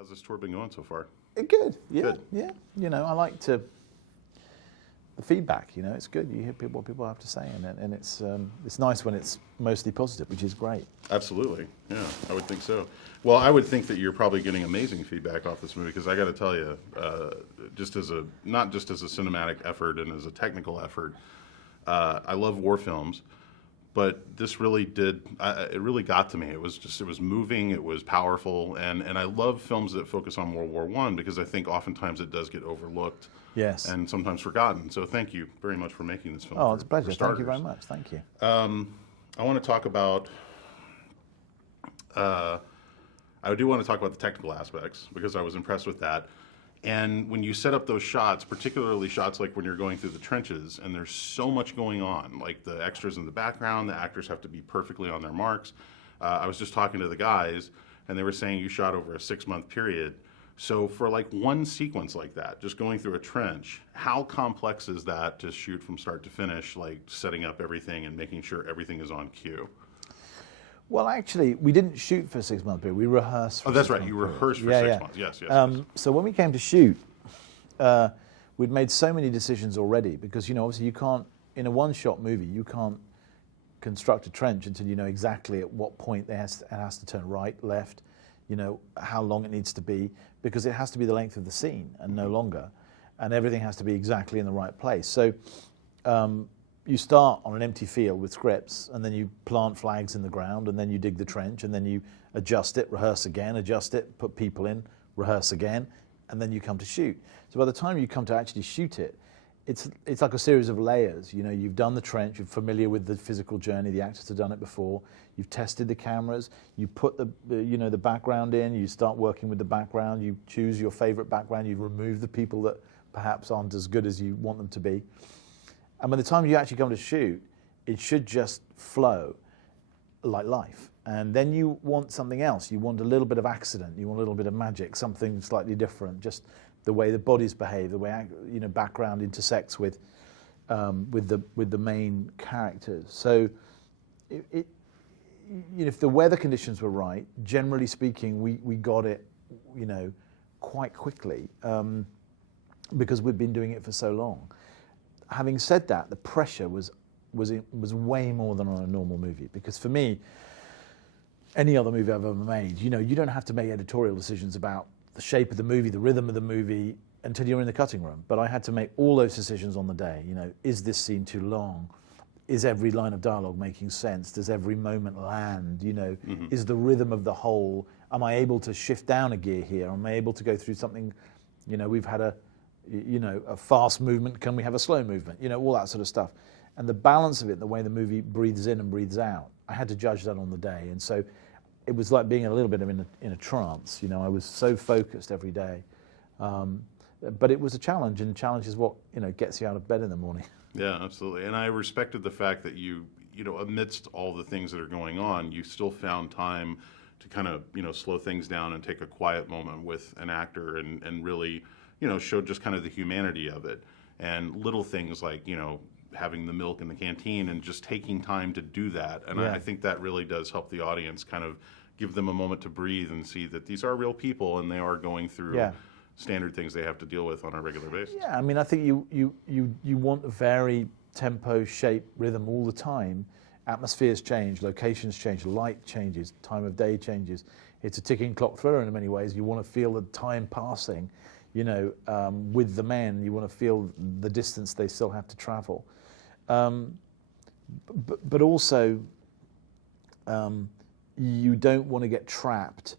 How's this tour been going so far? Good. Yeah. Good. Yeah. I like the feedback. It's good. You hear what people have to say, and it's nice when it's mostly positive, which is great. Absolutely. Yeah, I would think so. Well, I would think that you're probably getting amazing feedback off this movie because I got to tell you, not just as a cinematic effort and as a technical effort, I love war films. But this really it really got to me. It was moving, it was powerful, and I love films that focus on World War I because I think oftentimes it does get overlooked. Yes. And sometimes forgotten. So thank you very much for making this film. Oh, it's a pleasure. Thank you very much. Thank you. I want to talk about, I do want to talk about the technical aspects because I was impressed with that. And when you set up those shots, particularly shots like when you're going through the trenches and there's so much going on, like the extras in the background, the actors have to be perfectly on their marks. I was just talking to the guys and they were saying you shot over a 6-month period. So for like one sequence like that, just going through a trench, how complex is that to shoot from start to finish, like setting up everything and making sure everything is on cue? Well, actually, we didn't shoot for a 6-month period. We rehearsed. Oh, that's right. You rehearsed for 6 months. Yes, yes. So when we came to shoot, we'd made so many decisions already because, obviously you can't, in a one-shot movie, you can't construct a trench until you know exactly at what point it has to turn right, left, how long it needs to be, because it has to be the length of the scene and no longer, and everything has to be exactly in the right place. So you start on an empty field with scripts, and then you plant flags in the ground, and then you dig the trench, and then you adjust it, rehearse again, adjust it, put people in, rehearse again, and then you come to shoot. So by the time you come to actually shoot it, it's like a series of layers. You've done the trench, you're familiar with the physical journey, the actors have done it before, you've tested the cameras, you put the background in, you start working with the background, you choose your favorite background, you remove the people that perhaps aren't as good as you want them to be. And by the time you actually come to shoot, it should just flow like life. And then you want something else. You want a little bit of accident. You want a little bit of magic, something slightly different. Just the way the bodies behave, the way background intersects with the main characters. So, if the weather conditions were right, generally speaking, we got it, quite quickly because we've been doing it for so long. Having said that, the pressure was way more than on a normal movie, because for me, any other movie I've ever made, you don't have to make editorial decisions about the shape of the movie, the rhythm of the movie, until you're in the cutting room. But I had to make all those decisions on the day. Is this scene too long? Is every line of dialogue making sense? Does every moment land? Is the rhythm of the whole, am I able to shift down a gear here? Am I able to go through something, we've had a fast movement, can we have a slow movement? All that sort of stuff. And the balance of it, the way the movie breathes in and breathes out, I had to judge that on the day. And so it was like being a little bit in a trance. I was so focused every day. But it was a challenge, and challenge is what, gets you out of bed in the morning. Yeah, absolutely. And I respected the fact that you amidst all the things that are going on, you still found time to kind of, slow things down and take a quiet moment with an actor and really, show just kind of the humanity of it. And little things like, having the milk in the canteen and just taking time to do that. And I think that really does help the audience kind of give them a moment to breathe and see that these are real people and they are going through standard things they have to deal with on a regular basis. Yeah, I mean, I think you want a very tempo, shape, rhythm all the time. Atmospheres change, locations change, light changes, time of day changes. It's a ticking clock thriller in many ways. You want to feel the time passing, with the men. You want to feel the distance they still have to travel. But also, you don't want to get trapped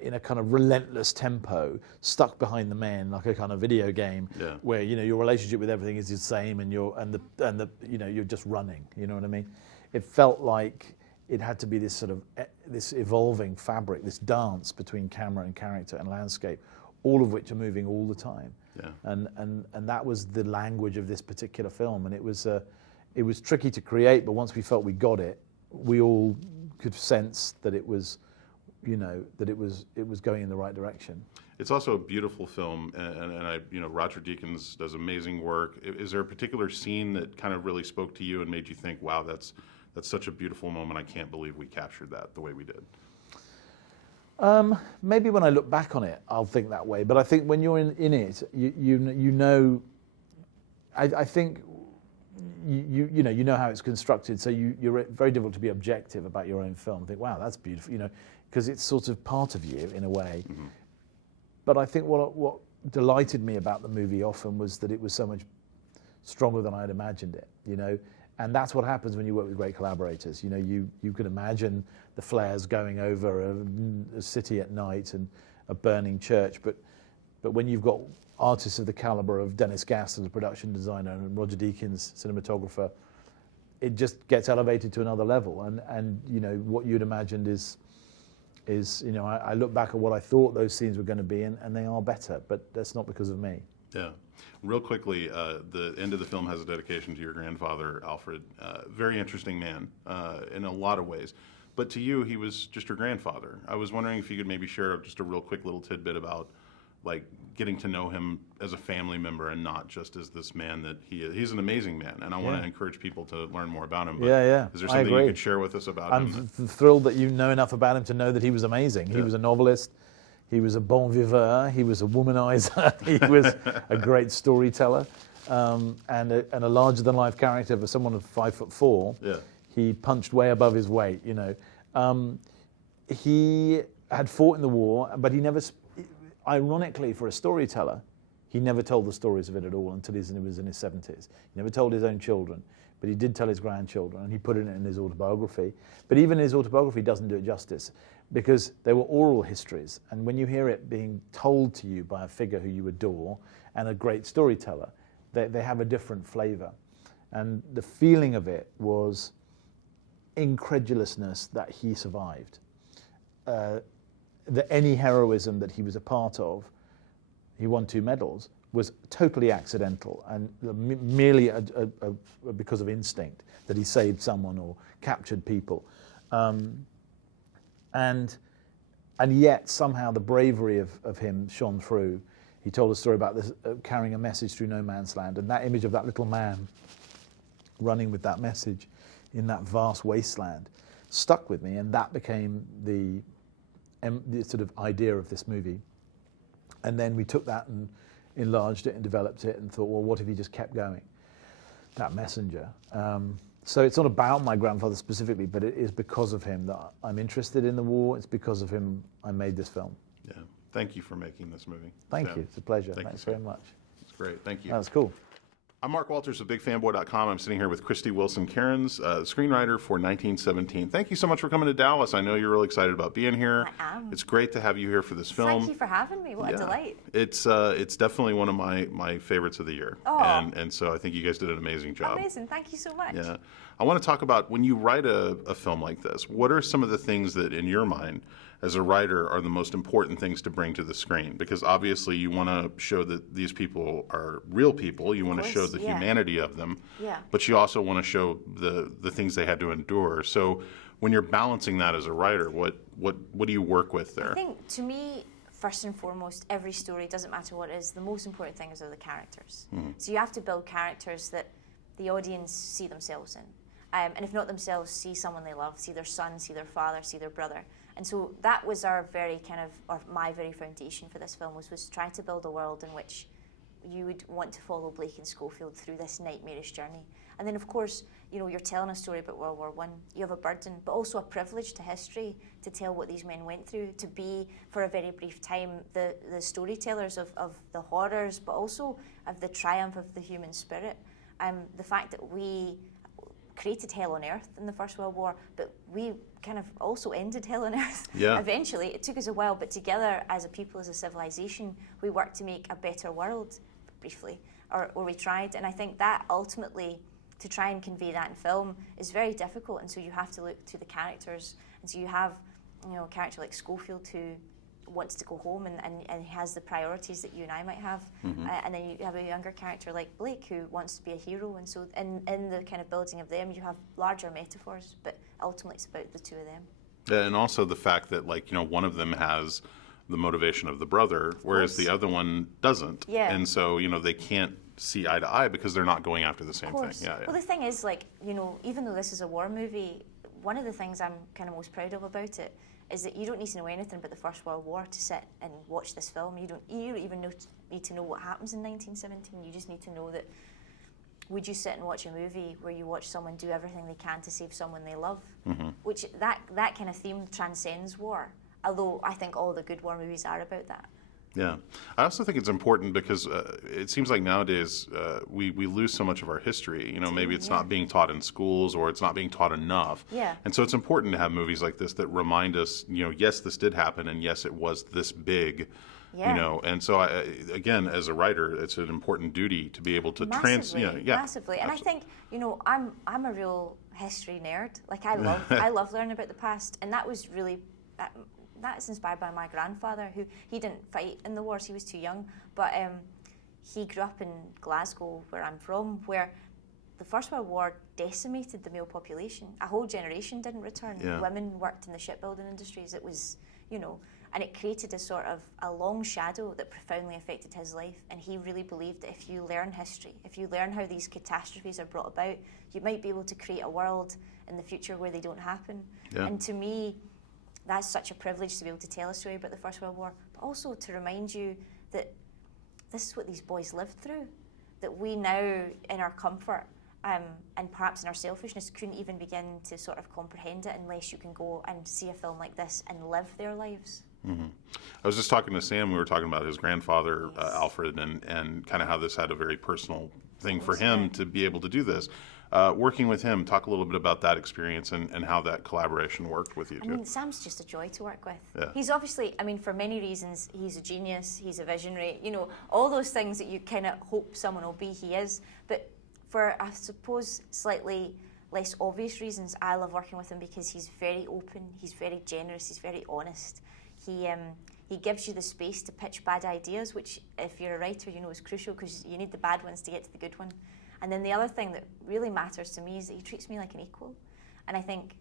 in a kind of relentless tempo, stuck behind the men like a kind of video game, where your relationship with everything is the same, and you're just running. You know what I mean? It felt like it had to be this sort of this evolving fabric, this dance between camera and character and landscape, all of which are moving all the time. Yeah. And that was the language of this particular film, and it was tricky to create, but once we felt we got it, we all could sense that it was, that it was going in the right direction. It's also a beautiful film, and Roger Deakins does amazing work. Is there a particular scene that kind of really spoke to you and made you think, wow, that's such a beautiful moment, I can't believe we captured that the way we did? Maybe when I look back on it, I'll think that way. But I think when you're in it, you know. I think you know how it's constructed, so you're very difficult to be objective about your own film. Think, wow, that's beautiful, because it's sort of part of you in a way. Mm-hmm. But I think what delighted me about the movie often was that it was so much stronger than I had imagined it. And that's what happens when you work with great collaborators. You could imagine the flares going over a city at night and a burning church, but when you've got artists of the caliber of Dennis Gass as a production designer and Roger Deakins, cinematographer, it just gets elevated to another level. And what you'd imagined is I look back at what I thought those scenes were going to be, and they are better, but that's not because of me. Yeah. Real quickly, the end of the film has a dedication to your grandfather, Alfred. Very interesting man in a lot of ways. But to you, he was just your grandfather. I was wondering if you could maybe share just a real quick little tidbit about getting to know him as a family member and not just as this man that he is. He's an amazing man, and I want to encourage people to learn more about him. But is there something you could share with us about him? I'm thrilled that you know enough about him to know that he was amazing. He was a novelist. He was a bon viveur. He was a womanizer. He was a great storyteller, and a larger-than-life character for someone of 5'4". Yeah. He punched way above his weight. He had fought in the war, but he never. Ironically, for a storyteller, he never told the stories of it at all until he was in his 70s. He never told his own children, but he did tell his grandchildren, and he put it in his autobiography. But even his autobiography doesn't do it justice, because they were oral histories, and when you hear it being told to you by a figure who you adore and a great storyteller, they have a different flavor. And the feeling of it was incredulousness that he survived. That any heroism that he was a part of, he won 2 medals, was totally accidental and merely because of instinct, that he saved someone or captured people. And yet somehow the bravery of him shone through. He told a story about this, carrying a message through no man's land, and that image of that little man running with that message in that vast wasteland stuck with me, and that became the sort of idea of this movie. And then we took that and enlarged it and developed it and thought, well, what if he just kept going? That messenger. So it's not about my grandfather specifically, but it is because of him that I'm interested in the war. It's because of him I made this film. Yeah. Thank you for making this movie. Thank you. It's a pleasure. Thanks very much. It's great. Thank you. That's cool. I'm Mark Walters of BigFanboy.com. I'm sitting here with Krysty Wilson-Cairns, screenwriter for 1917. Thank you so much for coming to Dallas. I know you're really excited about being here. I am. It's great to have you here for this film. Thank you for having me. What a delight. It's definitely one of my favorites of the year. Oh. And so I think you guys did an amazing job. Amazing. Thank you so much. Yeah. I want to talk about, when you write a film like this, what are some of the things that, in your mind, as a writer, are the most important things to bring to the screen? Because obviously you want to show that these people are real people. You want to show the humanity of them. Yeah. But you also want to show the things they had to endure. So when you're balancing that as a writer, what do you work with there? I think, to me, first and foremost, every story, doesn't matter what it is, the most important things are the characters. Mm-hmm. So you have to build characters that the audience see themselves in. And if not themselves, see someone they love, see their son, see their father, see their brother. And so that was our very my very foundation for this film, was trying to build a world in which you would want to follow Blake and Schofield through this nightmarish journey. And then, of course, you're telling a story about World War I. You have a burden, but also a privilege to history to tell what these men went through, to be, for a very brief time, the storytellers of the horrors, but also of the triumph of the human spirit. The fact that we created hell on earth in the First World War, but we kind of also ended hell on earth. Yeah. Eventually. It took us a while, but together as a people, as a civilization, we worked to make a better world, briefly, or we tried. And I think that ultimately, to try and convey that in film, is very difficult. And so you have to look to the characters. And so you have, a character like Schofield who wants to go home and has the priorities that you and I might have. Mm-hmm. And then you have a younger character like Blake who wants to be a hero. And so in the kind of building of them, you have larger metaphors, but ultimately it's about the two of them. Yeah, and also the fact that, one of them has the motivation of the brother, whereas the other one doesn't. Yeah. And so, they can't see eye to eye because they're not going after the same thing. Yeah, yeah. Well, the thing is, even though this is a war movie, one of the things I'm kind of most proud of about it is that you don't need to know anything about the First World War to sit and watch this film. You don't even need to know what happens in 1917. You just need to know that, would you sit and watch a movie where you watch someone do everything they can to save someone they love? Which that kind of theme transcends war. Although I think all the good war movies are about that. Yeah. I also think it's important because it seems like nowadays we lose so much of our history. You know, maybe it's not being taught in schools or it's not being taught enough. Yeah. And so it's important to have movies like this that remind us, you know, yes, this did happen and yes, it was this big. Yeah. You know, and so again, as a writer, it's an important duty to be able to Massively. And I think, you know, I'm a real history nerd. Like I love learning about the past, and that was really that's inspired by my grandfather, who he didn't fight in the wars. He was too young, but he grew up in Glasgow, where I'm from, where the First World War decimated the male population. A whole generation didn't return. Yeah. Women worked in the shipbuilding industries. It was, you know, and it created a long shadow that profoundly affected his life. And he really believed that if you learn history, if you learn how these catastrophes are brought about, you might be able to create a world in the future where they don't happen. Yeah. And to me, that's such a privilege to be able to tell a story about the First World War, but also to remind you that this is what these boys lived through, that we now, in our comfort and perhaps in our selfishness, couldn't even begin to sort of comprehend it unless you can go and see a film like this and live their lives. I was just talking to Sam. We were talking about his grandfather, Alfred, and kind of how this had a very personal thing for him to be able to do this. Working with him, talk a little bit about that experience and how that collaboration worked with you two. I mean, Sam's just a joy to work with. Yeah. He's obviously, I mean, for many reasons, he's a genius, he's a visionary, you know, all those things that you kind of hope someone will be, he is. But for, I suppose, slightly less obvious reasons, I love working with him because he's very open, he's very generous, he's very honest. He gives you the space to pitch bad ideas, which, if you're a writer, you know is crucial because you need the bad ones to get to the good one. And then the other thing that really matters to me is that he treats me like an equal. And I think,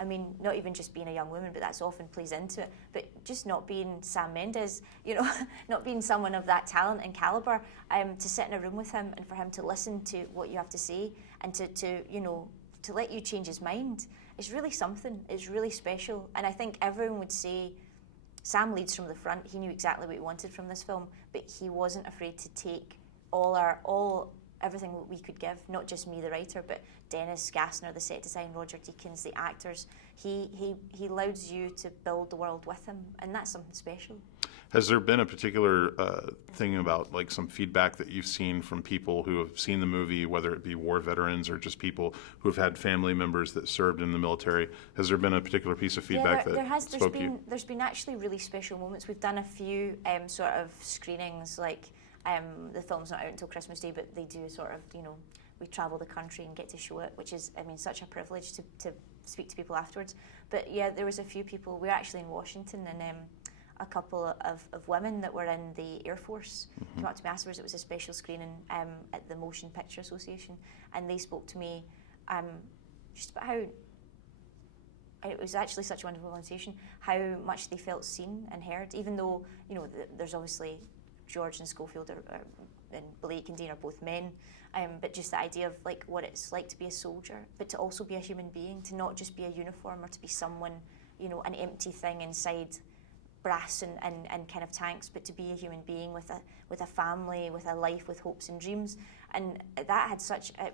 I mean, not even just being a young woman, but that's often plays into it, but just not being Sam Mendes, you know, not being someone of that talent and caliber, to sit in a room with him and for him to listen to what you have to say and to you know, to let you change his mind, is really something. It's really special. And I think everyone would say, Sam leads from the front. He knew exactly what he wanted from this film, but he wasn't afraid to take everything that we could give, not just me, the writer, but Dennis Gassner, the set design, Roger Deakins, the actors. He allows you to build the world with him, and that's something special. Has there been a particular thing about like some feedback that you've seen from people who have seen the movie, whether it be war veterans or just people who have had family members that served in the military? Has there been a particular piece of feedback There's been actually really special moments. We've done a few sort of screenings, like the film's not out until Christmas Day, but they do sort of, you know, we travel the country and get to show it, which is, I mean, such a privilege to speak to people afterwards. But yeah, there was a few people. We were actually in Washington, and a couple of women that were in the Air Force came up to me afterwards. It was a special screening at the Motion Picture Association, and they spoke to me just about how it was actually such a wonderful conversation, how much they felt seen and heard, even though, you know, there's obviously George and Schofield and Blake and Dean are both men, but just the idea of like what it's like to be a soldier, but to also be a human being, to not just be a uniform or to be someone, you know, an empty thing inside brass and kind of tanks, but to be a human being with a family, with a life, with hopes and dreams. And that had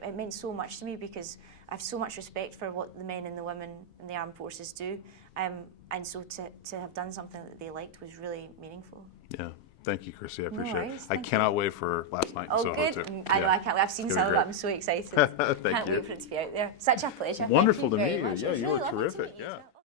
it meant so much to me because I have so much respect for what the men and the women in the armed forces do, and so to have done something that they liked was really meaningful. Yeah. Thank you, Krysty. I appreciate it. Worries, I cannot wait for last night in Soho, good. too. I know, I can't wait. I've seen some of it. I'm so excited. Can't you. wait for it to be out there. Such a pleasure. Wonderful Thank you to very meet you. much. Yeah, It was you really are lovely to terrific. meet you Yeah. as well.